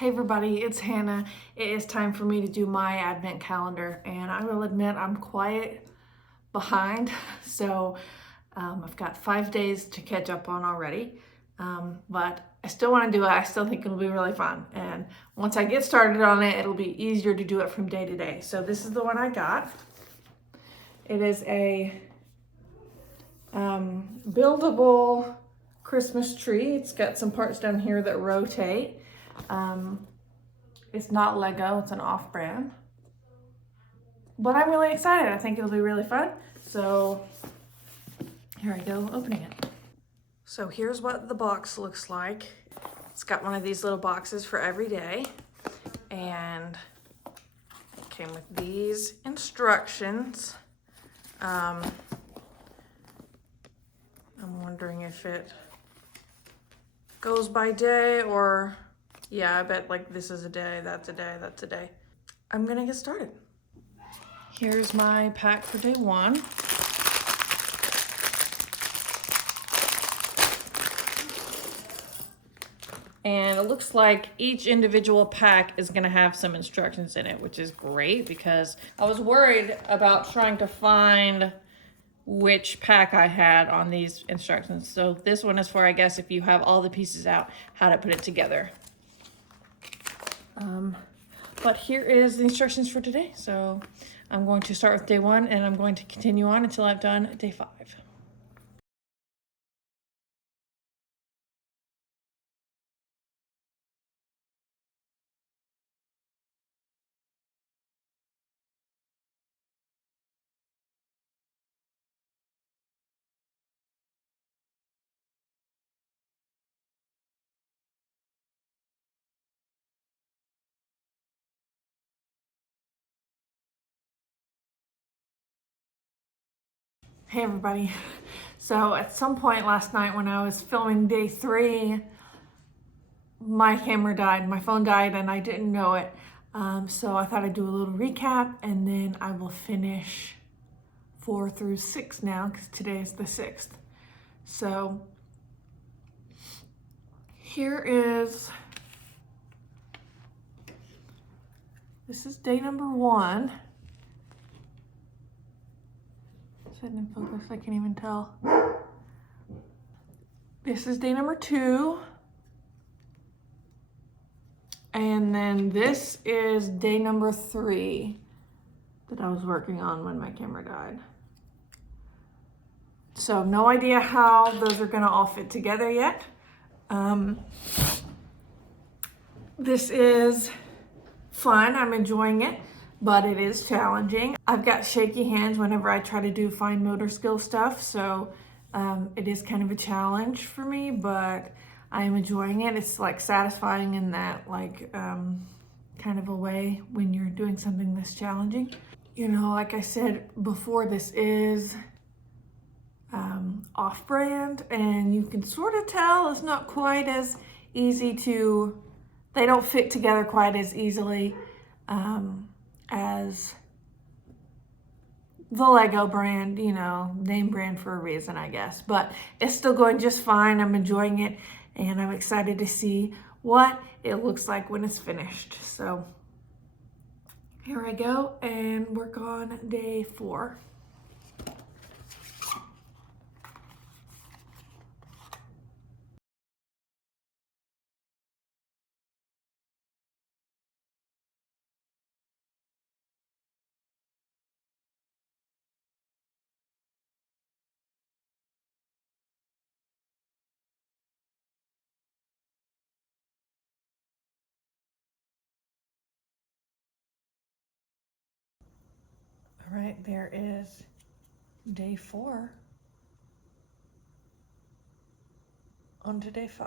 Hey everybody, it's Hannah. It is time for me to do my advent calendar, and I will admit I'm quite behind. So I've got 5 days to catch up on already, but I still want to do it. I still think it'll be really fun, and once I get started on it, it'll be easier to do it from day to day. So this is the one I got. It is a buildable Christmas tree. It's got some parts down here that rotate. It's not Lego, it's an off-brand. But I'm really excited. I think it'll be really fun. So here I go opening it. So here's what the box looks like. It's got one of these little boxes for every day. And it came with these instructions. I'm wondering if it goes by day or, yeah, I bet like this is a day, that's a day, that's a day. I'm gonna get started. Here's my pack for day one. And it looks like each individual pack is gonna have some instructions in it, which is great because I was worried about trying to find which pack I had on these instructions. So this one is for, I guess, if you have all the pieces out, how to put it together. But here is the instructions for today. So I'm going to start with day one and I'm going to continue on until I've done day 5. Hey everybody. So at some point last night when I was filming day 3, my camera died, my phone died, and I didn't know it. So I thought I'd do a little recap and then I will finish 4 through 6 now because today is the 6th. So here is, this is day number 1. Sitting in focus, I can't even tell. This is day number 2. And then this is day number 3 that I was working on when my camera died. So no idea how those are gonna all fit together yet. This is fun, I'm enjoying it, but it is challenging. I've got shaky hands whenever I try to do fine motor skill stuff, so it is kind of a challenge for me, but I am enjoying it. It's like satisfying in that like kind of a way when you're doing something this challenging. You know, like I said before, this is off-brand, and you can sort of tell it's not quite as easy to, they don't fit together quite as easily as the Lego brand, you know, name brand for a reason, I guess. But it's still going just fine. I'm enjoying it, and I'm excited to see what it looks like when it's finished. So here I go and work on day 4. All right, there is day 4. On to day 5.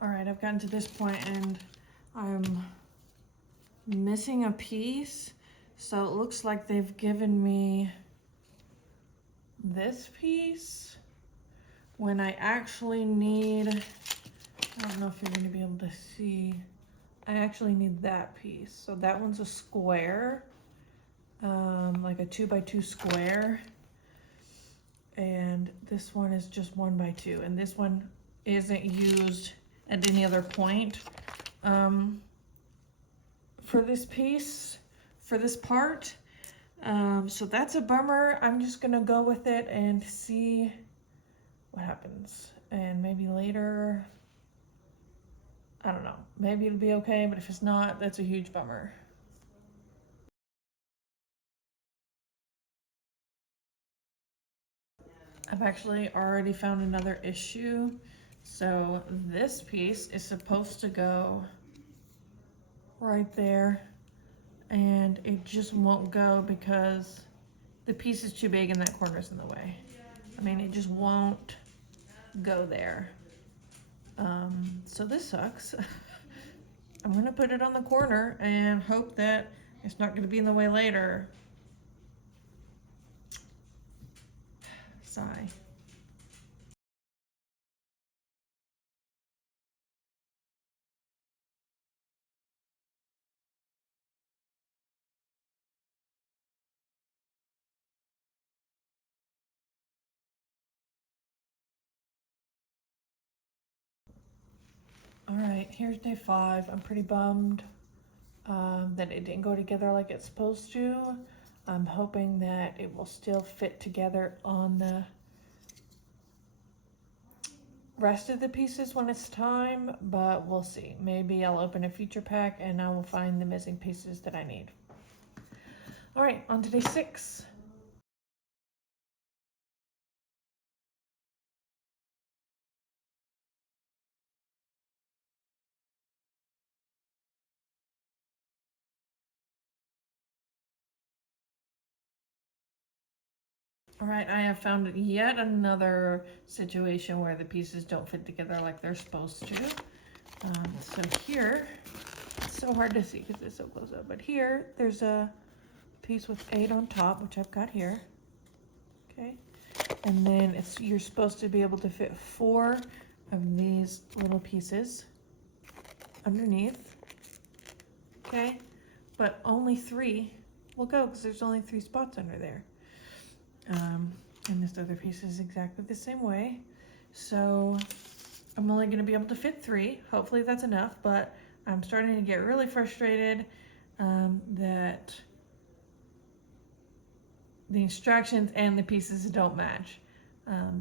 All right, I've gotten to this point and I'm missing a piece. So it looks like they've given me this piece when I actually need, I don't know if you're going to be able to see I actually need that piece. So that one's a square, like a 2x2 square. And this one is just 1x2. And this one isn't used at any other point. For this piece, for this part. So that's a bummer. I'm just gonna go with it and see what happens. And maybe later, I don't know, maybe it'll be okay, but if it's not, that's a huge bummer. I've actually already found another issue. So this piece is supposed to go right there, and it just won't go because the piece is too big and that corner's in the way. I mean, it just won't go there. So this sucks. I'm gonna put it on the corner and hope that it's not gonna be in the way later. Sigh. All right, here's day 5. I'm pretty bummed that it didn't go together like it's supposed to. I'm hoping that it will still fit together on the rest of the pieces when it's time, but we'll see. Maybe I'll open a feature pack and I will find the missing pieces that I need. All right, on to day 6. All right, I have found yet another situation where the pieces don't fit together like they're supposed to. So here, it's so hard to see because it's so close up, but here there's a piece with 8 on top, which I've got here. Okay, and then you're supposed to be able to fit 4 of these little pieces underneath. Okay, but only 3 will go because there's only 3 spots under there. And this other piece is exactly the same way. So I'm only going to be able to fit 3. Hopefully that's enough, but I'm starting to get really frustrated that the instructions and the pieces don't match.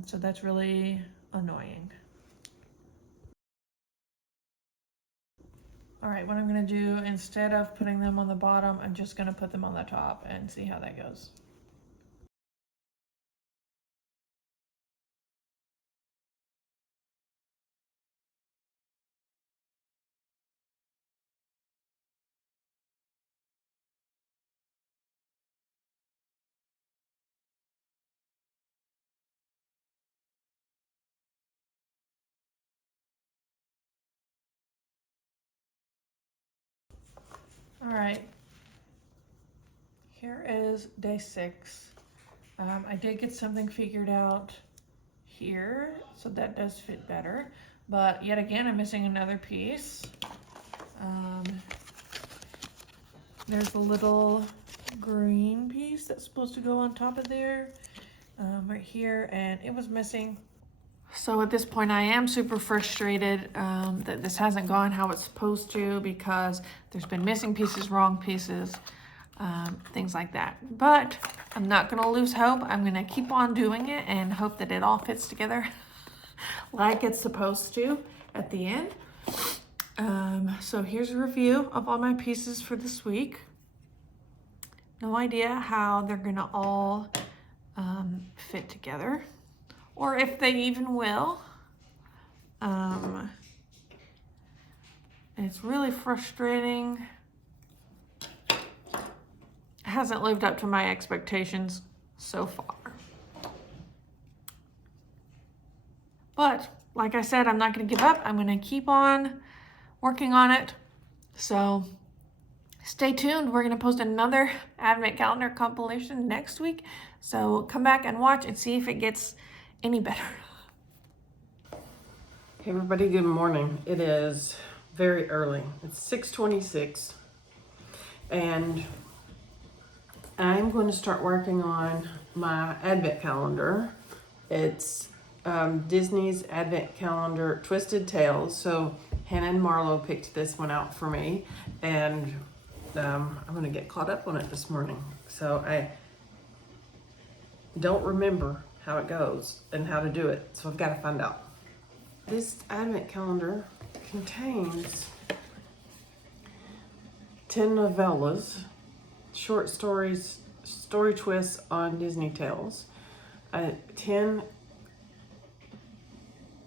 So that's really annoying. All right, what I'm going to do, instead of putting them on the bottom, I'm just going to put them on the top and see how that goes. All right, here is day 6. I did get something figured out here, so that does fit better. But yet again, I'm missing another piece. There's a little green piece that's supposed to go on top of there, right here, and it was missing. So at this point, I am super frustrated that this hasn't gone how it's supposed to because there's been missing pieces, wrong pieces, things like that. But I'm not going to lose hope. I'm going to keep on doing it and hope that it all fits together like it's supposed to at the end. So here's a review of all my pieces for this week. No idea how they're going to all fit together, or if they even will. It's really frustrating. It hasn't lived up to my expectations so far. But like I said, I'm not going to give up. I'm going to keep on working on it. So stay tuned. We're going to post another Advent calendar compilation next week. So come back and watch and see if it gets any better. Hey everybody, good morning. It is very early. It's 6:26, and I'm going to start working on my advent calendar. It's Disney's advent calendar, Twisted Tales. So Hannah and Marlow picked this one out for me, and I'm going to get caught up on it this morning. So I don't remember how it goes and how to do it, so I've got to find out. This advent calendar contains 10 novellas, short stories, story twists on Disney tales, 10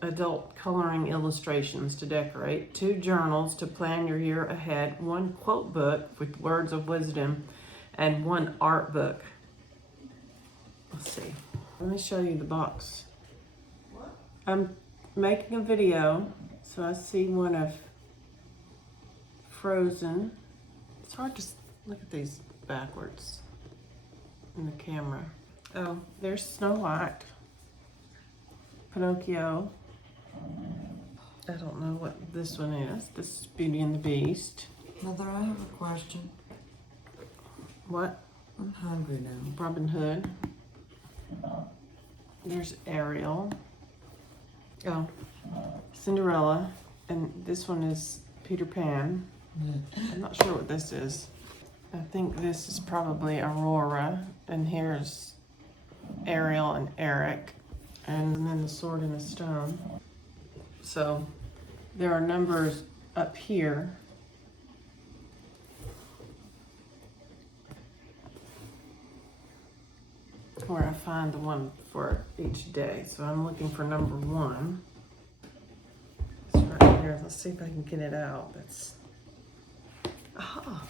adult coloring illustrations to decorate, 2 journals to plan your year ahead, 1 quote book with words of wisdom, and 1 art book. Let's see. Let me show you the box. I'm making a video, so I see one of Frozen. It's hard to look at these backwards in the camera. Oh, there's Snow White, Pinocchio. I don't know what this one is. This is Beauty and the Beast. Mother, I have a question. What? I'm hungry now. Robin Hood. There's Ariel. Oh, Cinderella. And this one is Peter Pan. I'm not sure what this is. I think this is probably Aurora. And here's Ariel and Eric. And then the Sword and the Stone. So there are numbers up here. Where I find the one for each day. So I'm looking for number 1. It's right here. Let's see if I can get it out. That's, aha.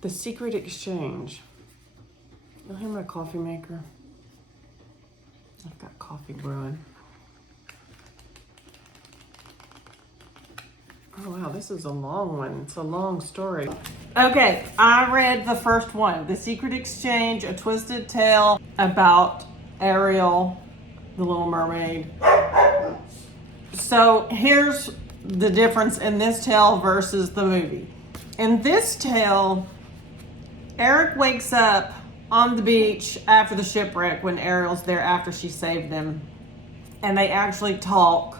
The Secret Exchange. You'll hear my coffee maker. I've got coffee brewing. Oh wow, this is a long one. It's a long story. Okay, I read the first one, The Secret Exchange, A Twisted Tale about Ariel, the Little Mermaid. So here's the difference in this tale versus the movie. In this tale, Eric wakes up on the beach after the shipwreck when Ariel's there after she saved them. And they actually talk.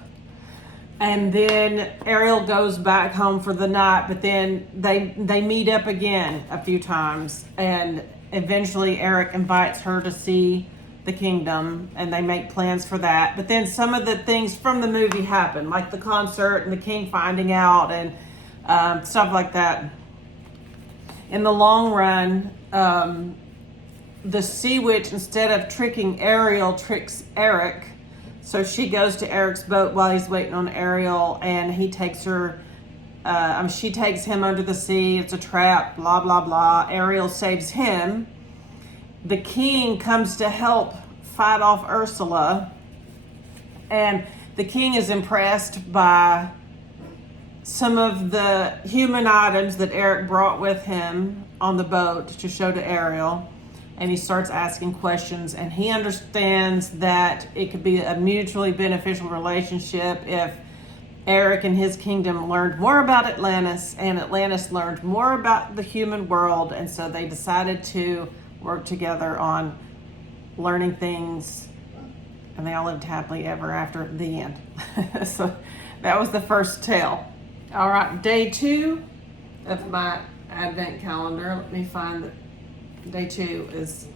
And then Ariel goes back home for the night, but then they meet up again a few times. And eventually Eric invites her to see the kingdom and they make plans for that. But then some of the things from the movie happen, like the concert and the king finding out and stuff like that. In the long run, the sea witch, instead of tricking Ariel, tricks Eric. So she goes to Eric's boat while he's waiting on Ariel, and he takes her, she takes him under the sea. It's a trap, blah, blah, blah. Ariel saves him. The king comes to help fight off Ursula, and the king is impressed by some of the human items that Eric brought with him on the boat to show to Ariel. And he starts asking questions, and he understands that it could be a mutually beneficial relationship if Eric and his kingdom learned more about Atlantis, and Atlantis learned more about the human world. And so they decided to work together on learning things, and they all lived happily ever after the end. So that was the first tale. All right, day 2 of my advent calendar. Let me find the day 2 is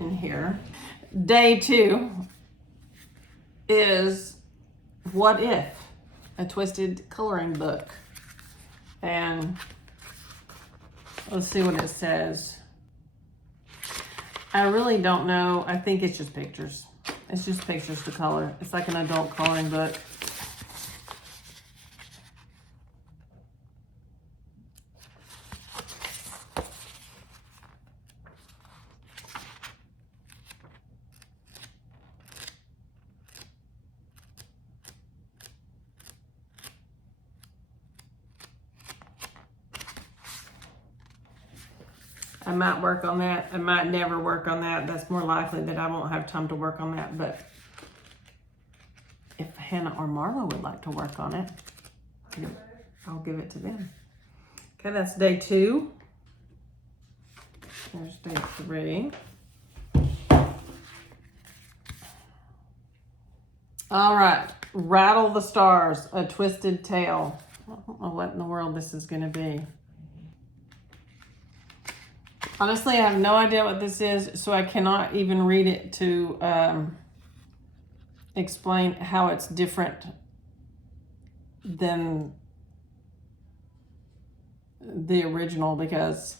in here. Day 2 is What If? A twisted coloring book. And let's see what it says. I really don't know. I think it's just pictures. It's just pictures to color. It's like an adult coloring book. I might work on that. I might never work on that. That's more likely that I won't have time to work on that. But if I Hannah or Marlow would like to work on it, I'll give it to them. Okay, that's day 2. There's day 3. All right, Rattle the Stars, A Twisted Tale. I don't know what in the world this is going to be. Honestly, I have no idea what this is, so I cannot even read it to explain how it's different than the original, because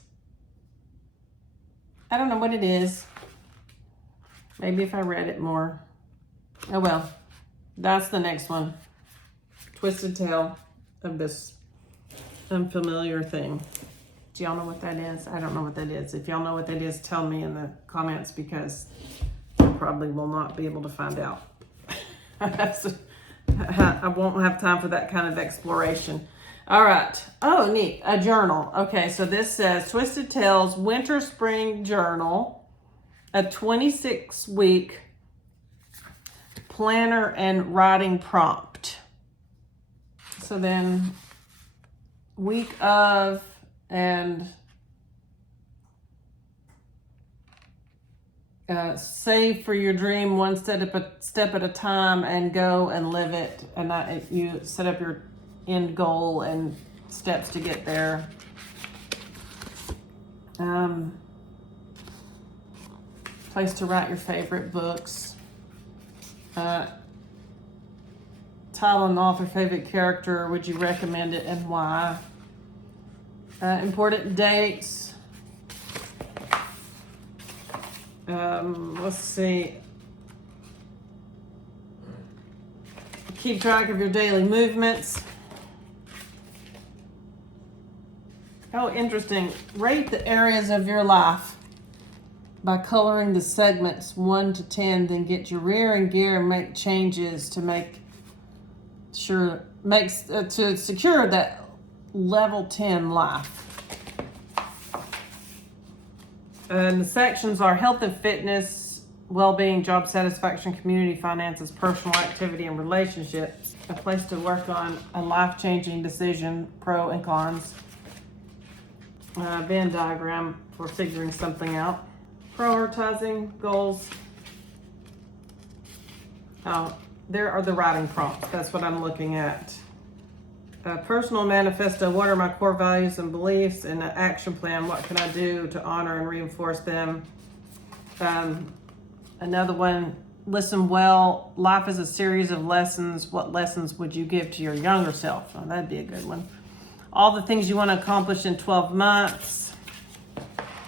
I don't know what it is. Maybe if I read it more. Oh well, that's the next one. Twisted Tale of this unfamiliar thing. Do y'all know what that is? I don't know what that is. If y'all know what that is, tell me in the comments, because I probably will not be able to find out. I won't have time for that kind of exploration. All right. Oh, neat. A journal. Okay, so this says Twisted Tales Winter Spring Journal, a 26-week planner and writing prompt. So then week of and save for your dream one step at a time and go and live it. And you set up your end goal and steps to get there. Place to write your favorite books. Title and author favorite character. Would you recommend it and why? Important dates. Let's see. Keep track of your daily movements. Oh, interesting. Rate the areas of your life by coloring the segments 1 to 10. Then get your rear and gear and make changes to to secure that level 10 life. And the sections are health and fitness, well-being, job satisfaction, community, finances, personal activity, and relationships. A place to work on a life-changing decision, pro and cons. Venn diagram for figuring something out. Prioritizing goals. Oh, there are the writing prompts. That's what I'm looking at. Personal manifesto, what are my core values and beliefs? And an action plan, what can I do to honor and reinforce them? Another one, listen well, life is a series of lessons. What lessons would you give to your younger self? Oh, that'd be a good one. All the things you want to accomplish in 12 months.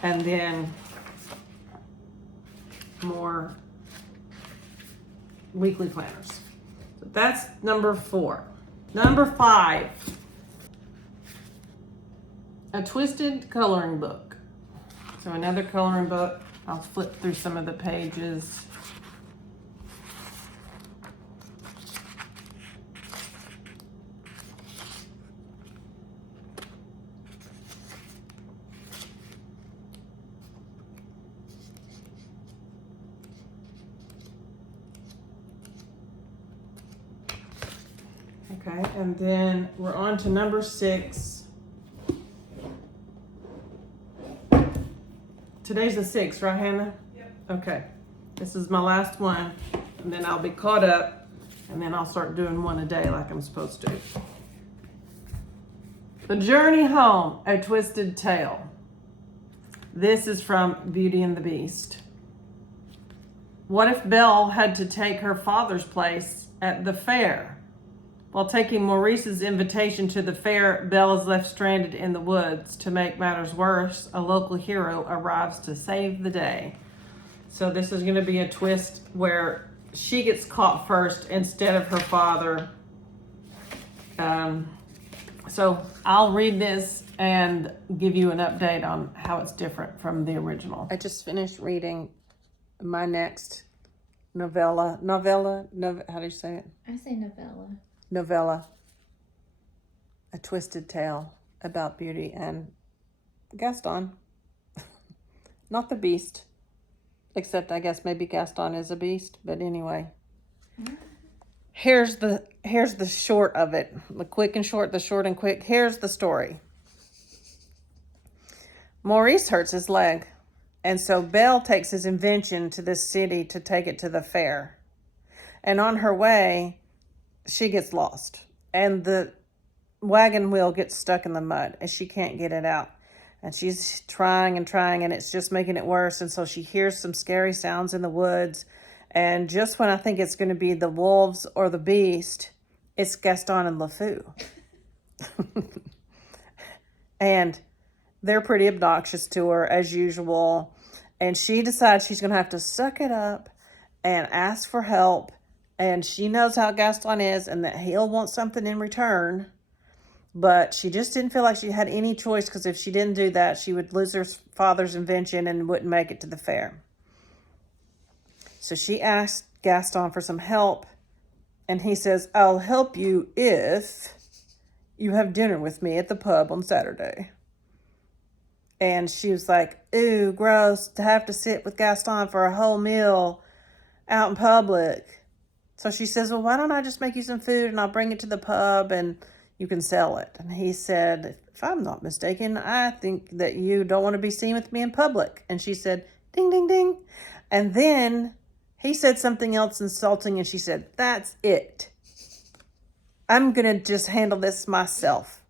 And then more weekly planners. So that's number 4. Number 5, a twisted coloring book. So another coloring book. I'll flip through some of the pages. Okay, and then we're on to number 6. Today's the 6th, right, Hannah? Yep. Okay, this is my last one, and then I'll be caught up, and then I'll start doing one a day like I'm supposed to. The Journey Home, A Twisted Tale. This is from Beauty and the Beast. What if Belle had to take her father's place at the fair? While taking Maurice's invitation to the fair, Belle is left stranded in the woods. To make matters worse, a local hero arrives to save the day. So this is going to be a twist where she gets caught first instead of her father. So I'll read this and give you an update on how it's different from the original. I just finished reading my next novella. How do you say it? I say novella. Novella, A Twisted Tale about Beauty and Gaston. Not the Beast, except I guess maybe Gaston is a beast, but anyway. here's the short of it. The quick and short, the short and quick. Here's the story. Maurice hurts his leg. And so Belle takes his invention to this city to take it to the fair. And on her way, she gets lost. And the wagon wheel gets stuck in the mud and she can't get it out. And she's trying and trying and it's just making it worse. And so she hears some scary sounds in the woods. And just when I think it's going to be the wolves or the beast, it's Gaston and LeFou. And they're pretty obnoxious to her as usual. And she decides she's going to have to suck it up and ask for help. And she knows how Gaston is and that he'll want something in return. But she just didn't feel like she had any choice because if she didn't do that, she would lose her father's invention and wouldn't make it to the fair. So she asked Gaston for some help. And he says, I'll help you if you have dinner with me at the pub on Saturday. And she was like, ooh, gross, to have to sit with Gaston for a whole meal out in public. So she says, well, why don't I just make you some food and I'll bring it to the pub and you can sell it. And he said, if I'm not mistaken, I think that you don't want to be seen with me in public. And she said, ding, ding, ding. And then he said something else insulting and she said, that's it. I'm going to just handle this myself.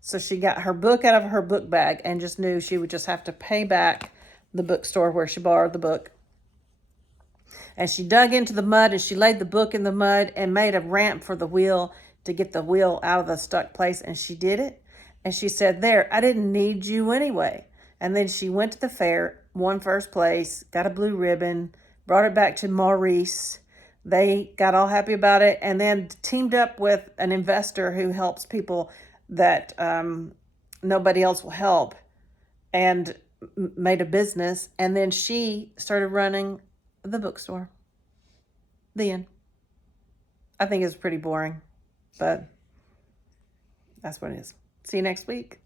So she got her book out of her book bag and just knew she would just have to pay back the bookstore where she borrowed the book. And she dug into the mud and she laid the book in the mud and made a ramp for the wheel to get the wheel out of the stuck place. And she did it. And she said, there, I didn't need you anyway. And then she went to the fair, won first place, got a blue ribbon, brought it back to Maurice. They got all happy about it and then teamed up with an investor who helps people that nobody else will help and made a business. And then she started running the bookstore. The end. I think it's pretty boring, but that's what it is. See you next week.